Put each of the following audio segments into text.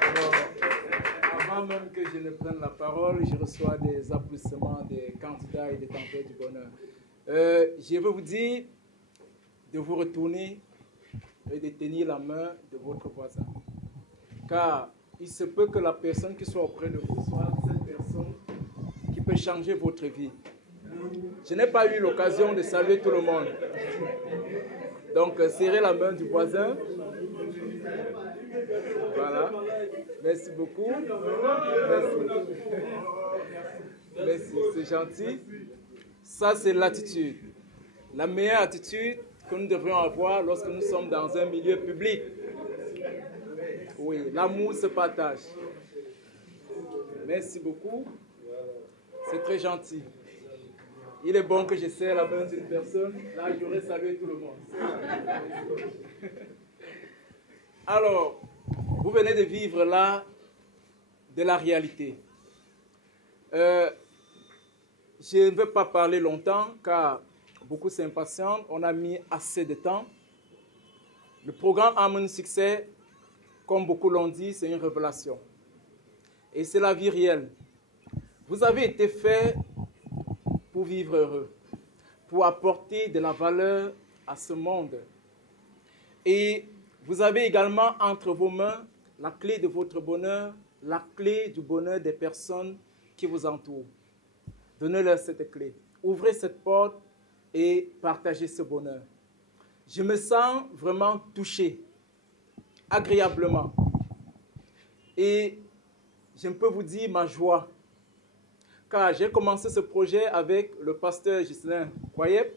Alors, avant même que je ne prenne la parole, je reçois des applaudissements des candidats et des tempêtes du bonheur. Je veux vous dire de vous retourner et de tenir la main de votre voisin. Car il se peut que la personne qui soit auprès de vous soit cette personne qui peut changer votre vie. Je n'ai pas eu l'occasion de saluer tout le monde. Donc, serrez la main du voisin. Voilà. Merci beaucoup. Merci. Merci, c'est gentil. Ça, c'est l'attitude. La meilleure attitude que nous devrions avoir lorsque nous sommes dans un milieu public. Oui, l'amour se partage. Merci beaucoup. C'est très gentil. Il est bon que je serre la main d'une personne. Là, j'aurais salué tout le monde. Alors, vous venez de vivre là de la réalité. Je ne veux pas parler longtemps car beaucoup s'impatientent. On a mis assez de temps. Le programme Harmony Succès, comme beaucoup l'ont dit, c'est une révélation. Et c'est la vie réelle. Vous avez été fait pour vivre heureux, pour apporter de la valeur à ce monde. Et vous avez également entre vos mains la clé de votre bonheur, la clé du bonheur des personnes qui vous entourent. Donnez-leur cette clé. Ouvrez cette porte et partagez ce bonheur. Je me sens vraiment touché, agréablement. Et je peux vous dire ma joie. Car j'ai commencé ce projet avec le pasteur Ghislain Kwayep.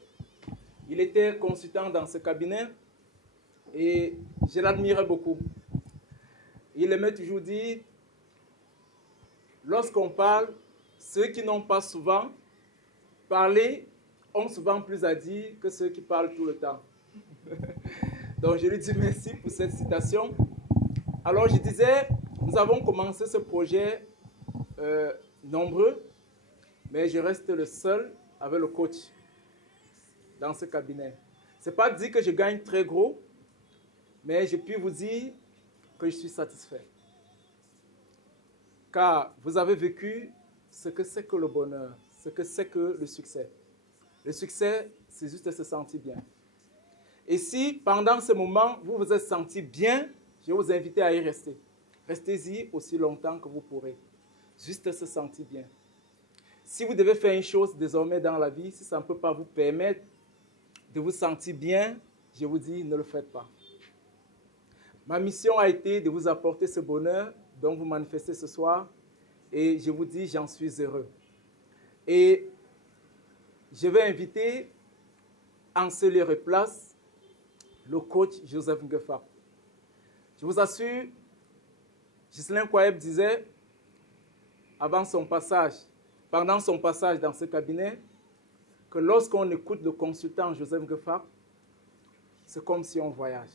Il était consultant dans ce cabinet et je l'admirais beaucoup. Il aimait toujours dire, lorsqu'on parle, ceux qui n'ont pas souvent parlé ont souvent plus à dire que ceux qui parlent tout le temps. Donc je lui dis merci pour cette citation. Alors je disais, nous avons commencé ce projet nombreux, mais je reste le seul avec le coach dans ce cabinet. Ce n'est pas dit que je gagne très gros, mais je puis vous dire que je suis satisfait. Car vous avez vécu ce que c'est que le bonheur, ce que c'est que le succès. Le succès, c'est juste se sentir bien. Et si pendant ce moment, vous vous êtes senti bien, je vais vous inviter à y rester. Restez-y aussi longtemps que vous pourrez. Juste se sentir bien. Si vous devez faire une chose désormais dans la vie, si ça ne peut pas vous permettre de vous sentir bien, je vous dis, ne le faites pas. Ma mission a été de vous apporter ce bonheur dont vous manifestez ce soir. Et je vous dis, j'en suis heureux. Et je vais inviter en ce lieu et place le coach Joseph Nguefa. Je vous assure, Ghislain Kwayep disait, pendant son passage dans ce cabinet, que lorsqu'on écoute le consultant Joseph Nguefa, c'est comme si on voyage.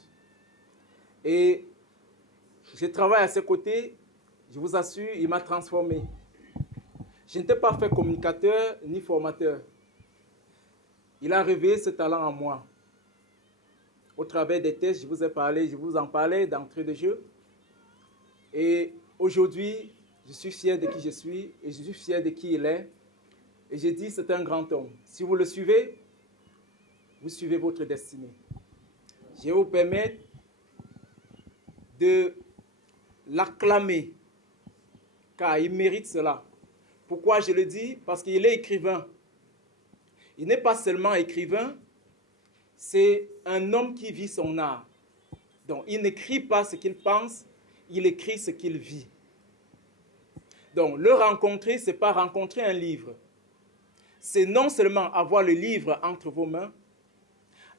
Et je travaille à ses côtés, je vous assure, il m'a transformé. Je n'étais pas fait communicateur ni formateur. Il a réveillé ce talent en moi. Au travers des tests, je vous ai parlé, je vous en parlais d'entrée de jeu. Et aujourd'hui, je suis fier de qui je suis et je suis fier de qui il est. Et j'ai dit, c'est un grand homme. Si vous le suivez, vous suivez votre destinée. Je vais vous permettre de l'acclamer, car il mérite cela. Pourquoi je le dis? Parce qu'il est écrivain. Il n'est pas seulement écrivain, c'est un homme qui vit son art. Donc, il n'écrit pas ce qu'il pense, il écrit ce qu'il vit. Donc, le rencontrer, ce n'est pas rencontrer un livre. C'est non seulement avoir le livre entre vos mains,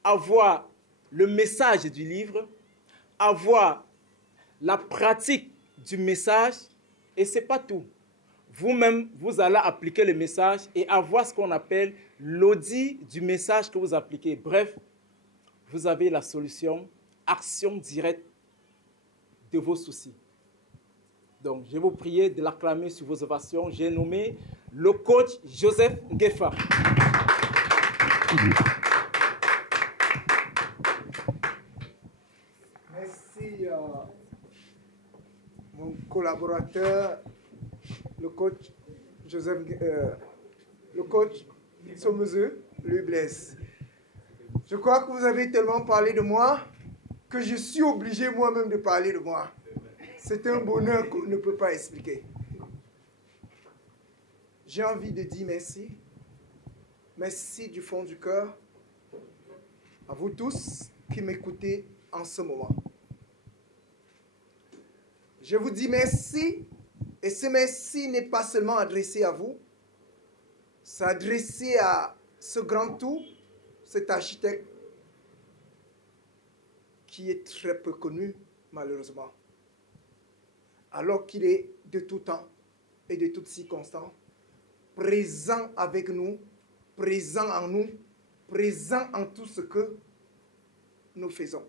avoir le message du livre, avoir la pratique du message, et ce n'est pas tout. Vous-même, vous allez appliquer le message et avoir ce qu'on appelle l'audit du message que vous appliquez. Bref, vous avez la solution, action directe de vos soucis. Donc, je vais vous prier de l'acclamer sur vos ovations. J'ai nommé le coach Joseph Nguefa. Merci. aussi mon collaborateur, le coach Joseph, le coach Somezeux, Louis Blaise. Je crois que vous avez tellement parlé de moi que je suis obligé moi-même de parler de moi. C'est un bonheur qu'on ne peut pas expliquer. J'ai envie de dire merci. Merci du fond du cœur à vous tous qui m'écoutez en ce moment. Je vous dis merci, et ce merci n'est pas seulement adressé à vous, c'est adressé à ce grand tout, cet architecte qui est très peu connu, malheureusement, alors qu'il est de tout temps et de toutes circonstances, présent avec nous, présent en nous, présent en tout ce que nous faisons.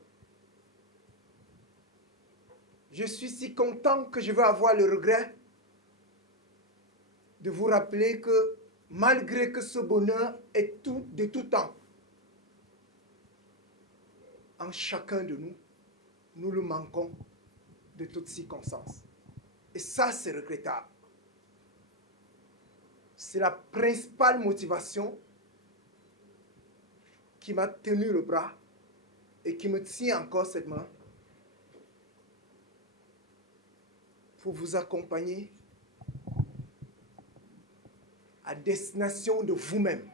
Je suis si content que je vais avoir le regret de vous rappeler que malgré que ce bonheur est de tout temps, en chacun de nous, nous le manquons de toutes circonstances. Et ça, c'est regrettable. C'est la principale motivation qui m'a tenu le bras et qui me tient encore cette main pour vous accompagner à destination de vous-même.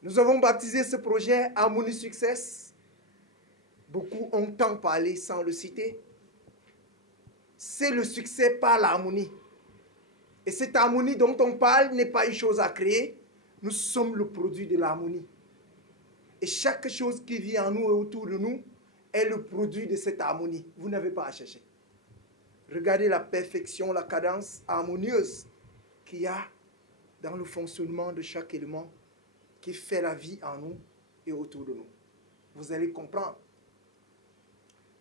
Nous avons baptisé ce projet Harmony Success. Beaucoup ont tant parlé sans le citer. C'est le succès par l'harmonie. Et cette harmonie dont on parle n'est pas une chose à créer. Nous sommes le produit de l'harmonie. Et chaque chose qui vit en nous et autour de nous est le produit de cette harmonie. Vous n'avez pas à chercher. Regardez la perfection, la cadence harmonieuse qu'il y a dans le fonctionnement de chaque élément qui fait la vie en nous et autour de nous. Vous allez comprendre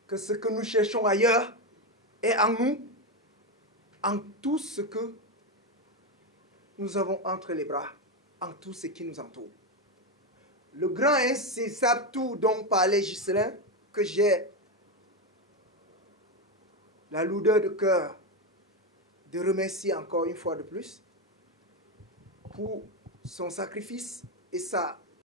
que ce que nous cherchons ailleurs est en nous, en tout ce que nous avons entre les bras, en tout ce qui nous entoure. Le grand insaisissable tout dont parlait Ghislain, que j'ai la lourdeur de cœur de remercier encore une fois de plus pour son sacrifice et sa